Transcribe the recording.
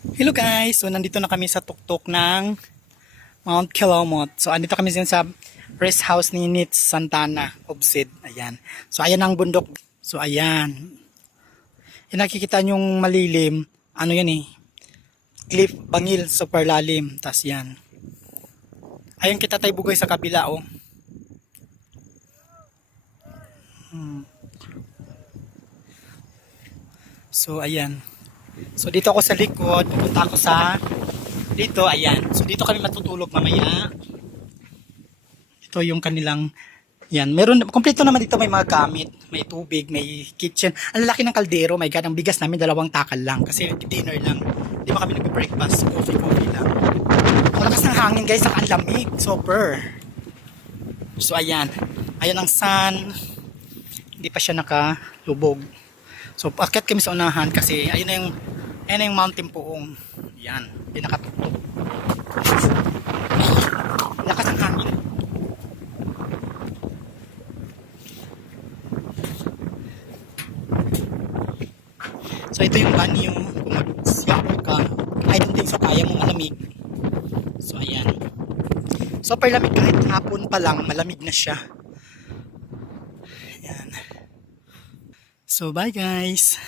Hello guys! So nandito na kami sa tuktok ng Mount Kilomot. So andito kami sa rest house ni Nits Santana Obsid. Ayan. So ayan ang bundok. So ayan. Yung nakikita nyong malilim, ano yan eh, cliff, bangil, super lalim. Tas yan. Ayun kita tayo bugay sa kabila oh. So ayan. So dito ako sa likod, pupunta ako sa dito, ayan. So dito kami matutulog mamaya. Ito yung kanilang yan. Meron kumpleto naman dito, may mga gamit, may tubig, may kitchen. Ang laki ng kaldero, my God, ang bigas namin 2 takal lang kasi dinner lang. Di ba kami nagbe-breakfast, coffee lang. Ang lakas ng hangin guys, ang lamig, super. So ayan. Ayan ang sun. Hindi pa siya nakalubog. So akyat kami sa unahan kasi ayun na yung mountain poong. Yan, pinakatuktok. Lakas ng hangin. So ito yung banyo. Kung mag-swimming ka, I don't think so kaya mo malamig. So ayan. Super lamig kahit hapon pa lang, malamig na siya. Ayan. So bye guys.